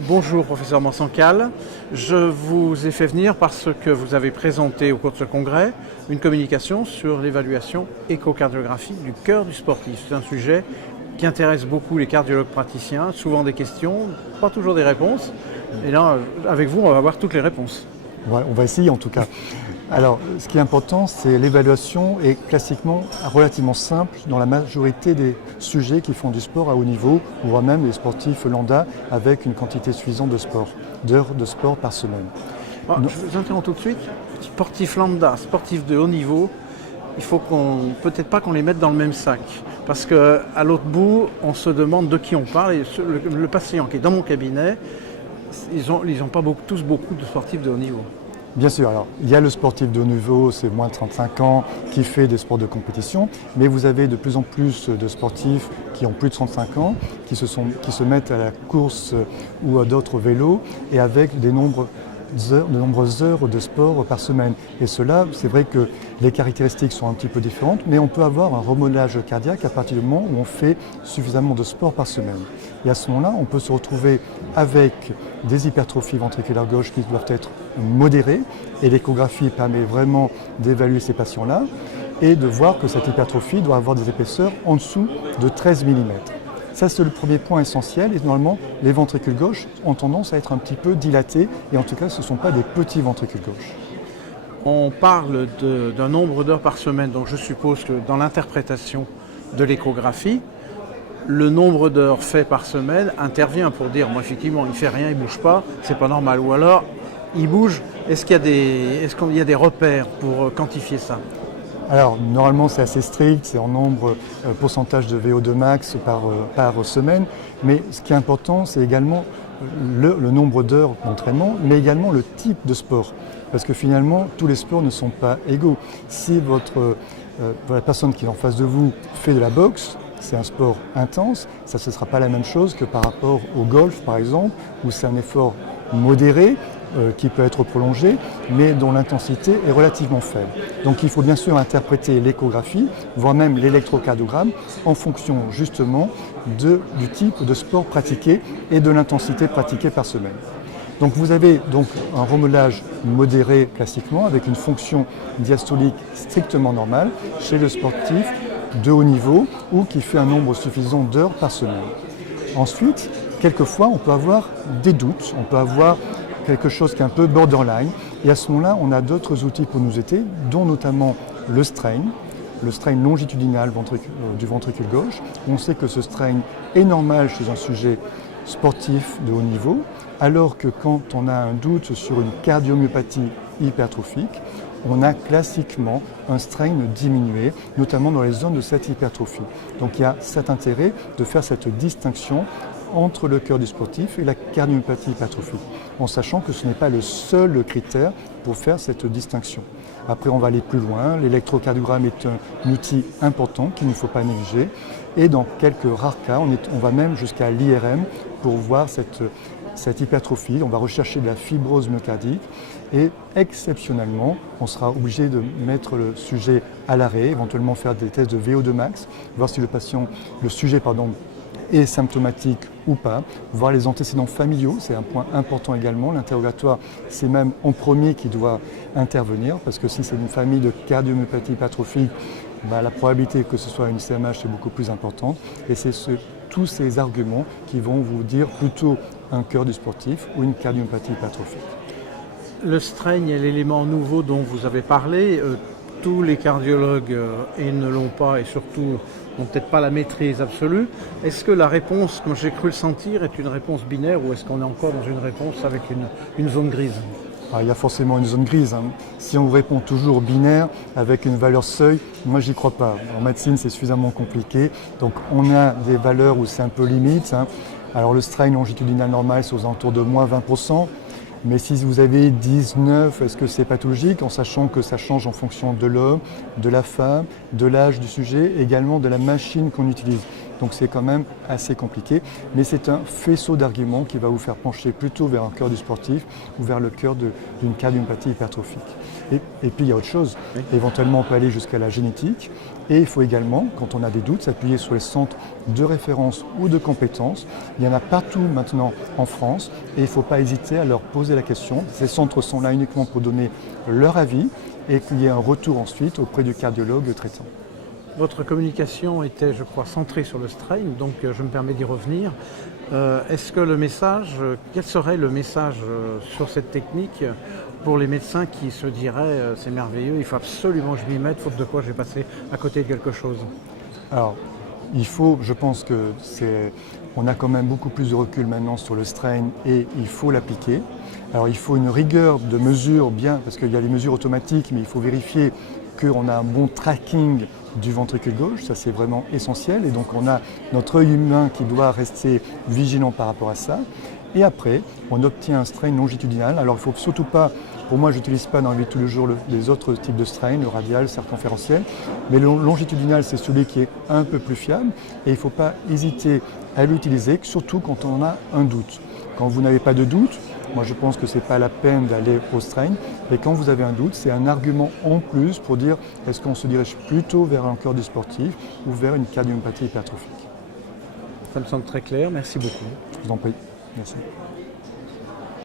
Bonjour professeur Mansancal, je vous ai fait venir parce que vous avez présenté au cours de ce congrès une communication sur l'évaluation échocardiographique du cœur du sportif. C'est un sujet qui intéresse beaucoup les cardiologues praticiens, souvent des questions, pas toujours des réponses. Et là, avec vous, on va avoir toutes les réponses. Ouais, on va essayer en tout cas. Alors, ce qui est important, c'est l'évaluation est classiquement relativement simple dans la majorité des sujets qui font du sport à haut niveau, ou voire même les sportifs lambda avec une quantité suffisante d'heures de sport par semaine. Ah, je vous interromps tout de suite. Sportif lambda, sportif de haut niveau, il faut peut-être pas qu'on les mette dans le même sac. Parce qu'à l'autre bout, on se demande de qui on parle. Et le patient qui est dans mon cabinet, ils ont pas tous beaucoup de sportifs de haut niveau. Bien sûr, alors il y a le sportif de haut niveau, c'est moins de 35 ans, qui fait des sports de compétition, mais vous avez de plus en plus de sportifs qui ont plus de 35 ans, qui se mettent à la course ou à d'autres vélos, et avec de nombreuses heures de sport par semaine. Et cela, c'est vrai que les caractéristiques sont un petit peu différentes, mais on peut avoir un remodelage cardiaque à partir du moment où on fait suffisamment de sport par semaine. Et à ce moment-là, on peut se retrouver avec des hypertrophies ventriculaires gauche qui doivent être modérées, et l'échographie permet vraiment d'évaluer ces patients-là et de voir que cette hypertrophie doit avoir des épaisseurs en dessous de 13 mm. Ça, c'est le premier point essentiel, et normalement, les ventricules gauches ont tendance à être un petit peu dilatés, et en tout cas, ce ne sont pas des petits ventricules gauches. On parle d'un nombre d'heures par semaine, donc je suppose que dans l'interprétation de l'échographie, le nombre d'heures fait par semaine intervient pour dire, moi effectivement, il ne fait rien, il ne bouge pas, c'est pas normal. Ou alors, il bouge, est-ce qu'il y a des repères pour quantifier ça ? Alors, normalement, c'est assez strict, c'est en nombre, pourcentage de VO2 max par semaine, mais ce qui est important, c'est également le nombre d'heures d'entraînement, mais également le type de sport. Parce que finalement, tous les sports ne sont pas égaux. Si la personne qui est en face de vous fait de la boxe, c'est un sport intense, ça ne sera pas la même chose que par rapport au golf, par exemple, où c'est un effort modéré, qui peut être prolongé, mais dont l'intensité est relativement faible. Donc il faut bien sûr interpréter l'échographie, voire même l'électrocardiogramme, en fonction justement du type de sport pratiqué et de l'intensité pratiquée par semaine. Donc vous avez donc un remodelage modéré classiquement avec une fonction diastolique strictement normale chez le sportif de haut niveau ou qui fait un nombre suffisant d'heures par semaine. Ensuite, quelquefois on peut avoir des doutes, on peut avoir quelque chose qui est un peu borderline, et à ce moment-là, on a d'autres outils pour nous aider, dont notamment le strain longitudinal du ventricule gauche. On sait que ce strain est normal chez un sujet sportif de haut niveau, alors que quand on a un doute sur une cardiomyopathie hypertrophique, on a classiquement un strain diminué, notamment dans les zones de cette hypertrophie. Donc il y a cet intérêt de faire cette distinction entre le cœur du sportif et la cardiomyopathie hypertrophique, en sachant que ce n'est pas le seul critère pour faire cette distinction. Après, on va aller plus loin. L'électrocardiogramme est un outil important qu'il ne faut pas négliger. Et dans quelques rares cas, on va même jusqu'à l'IRM pour voir cette hypertrophie. On va rechercher de la fibrose myocardique et exceptionnellement, on sera obligé de mettre le sujet à l'arrêt, éventuellement faire des tests de VO2 max, voir si le sujet est symptomatique ou pas, voir les antécédents familiaux, c'est un point important également. L'interrogatoire, c'est même en premier qui doit intervenir, parce que si c'est une famille de cardiomyopathie hypertrophique, la probabilité que ce soit une CMH est beaucoup plus importante. Et c'est tous ces arguments qui vont vous dire plutôt un cœur du sportif ou une cardiomyopathie hypertrophique. Le strain est l'élément nouveau dont vous avez parlé. Tous les cardiologues ne l'ont pas, et surtout n'ont peut-être pas la maîtrise absolue. Est-ce que la réponse, comme j'ai cru le sentir, est une réponse binaire, ou est-ce qu'on est encore dans une réponse avec une zone grise ? Il y a forcément une zone grise. Si on vous répond toujours binaire avec une valeur seuil, moi j'y crois pas. En médecine, c'est suffisamment compliqué. Donc on a des valeurs où c'est un peu limite. Alors le strain longitudinal normal, c'est aux alentours de moins 20%. Mais si vous avez 19, est-ce que c'est pathologique, en sachant que ça change en fonction de l'homme, de la femme, de l'âge du sujet, également de la machine qu'on utilise. Donc c'est quand même assez compliqué. Mais c'est un faisceau d'arguments qui va vous faire pencher plutôt vers un cœur du sportif ou vers le cœur d'une cardiopathie hypertrophique. Et puis il y a autre chose. Oui. Éventuellement, on peut aller jusqu'à la génétique. Et il faut également, quand on a des doutes, s'appuyer sur les centres de référence ou de compétences. Il y en a partout maintenant en France et il ne faut pas hésiter à leur poser la question. Ces centres sont là uniquement pour donner leur avis et qu'il y ait un retour ensuite auprès du cardiologue traitant. Votre communication était, je crois, centrée sur le strain, donc je me permets d'y revenir. Est-ce que le message, quel serait le message sur cette technique pour les médecins qui se diraient c'est merveilleux, il faut absolument que je m'y mette, faute de quoi je vais passer à côté de quelque chose? Alors, je pense on a quand même beaucoup plus de recul maintenant sur le strain et il faut l'appliquer. Alors il faut une rigueur de mesure bien, parce qu'il y a les mesures automatiques, mais il faut vérifier qu'on a un bon tracking du ventricule gauche, ça c'est vraiment essentiel. Et donc on a notre œil humain qui doit rester vigilant par rapport à ça. Et après, on obtient un strain longitudinal. Alors il ne faut surtout pas, pour moi je n'utilise pas dans la vie de tous les jours les autres types de strain, le radial, circonférentiel, mais le longitudinal c'est celui qui est un peu plus fiable et il ne faut pas hésiter à l'utiliser, surtout quand on a un doute. Quand vous n'avez pas de doute, moi je pense que ce n'est pas la peine d'aller au strain, mais quand vous avez un doute, c'est un argument en plus pour dire est-ce qu'on se dirige plutôt vers un cœur du sportif ou vers une cardiomyopathie hypertrophique. Ça me semble très clair, merci beaucoup. Je vous en prie, merci.